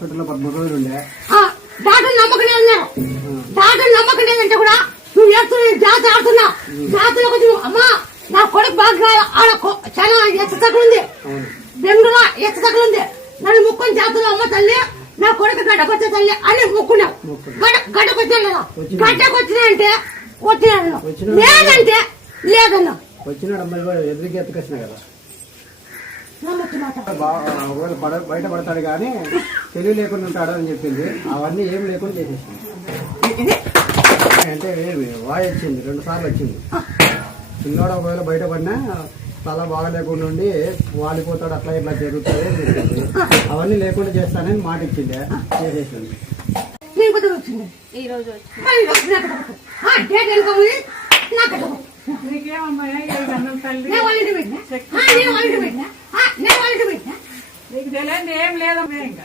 Doctor నమ్మకనే ఉన్నారు. Doctor నమ్మకం లేదంటే కూడా నువ్వు చేస్తున్నా జాతర ఆడుతున్నావు. జాతరకు వచ్చి అమ్మా నా కొడుకు బాగా ఆడ చాలా ఎచ్చతగులుంది, బెంగుళూరు ఎచ్చతగులుంది, నన్ను ముక్కుని జాతరలో అమ్మ తల్లి నా కొడుకు గడ్డకొచ్చే తల్లి అని ముక్కున్నావు. గడ్డకొచ్చా లేదా? గడ్డకొచ్చినాయంటే వచ్చినాడు, లేదంటే లేదన్నా. వచ్చినాడు ఎదురుకి ఎత్తుకొచ్చినా కదా, ఒకవేళ బయట పడతాడు కానీ తెలివి లేకుండా ఉంటాడు అని చెప్పింది. అవన్నీ ఏం లేకుండా చేసేసింది. అంటే వాయి వచ్చింది, 2 సార్లు వచ్చింది. పిల్లోడు ఒకవేళ బయట పడినా తల బాగా లేకుండా ఉండి వాలిపోతాడు, అట్లా ఇట్లా జరుగుతుంది అని చెప్పింది. అవన్నీ లేకుండా చేస్తానని మాట ఇచ్చింది, చేసేసింది. నీకు తెలియదు ఏం లేదమ్మా ఇంకా.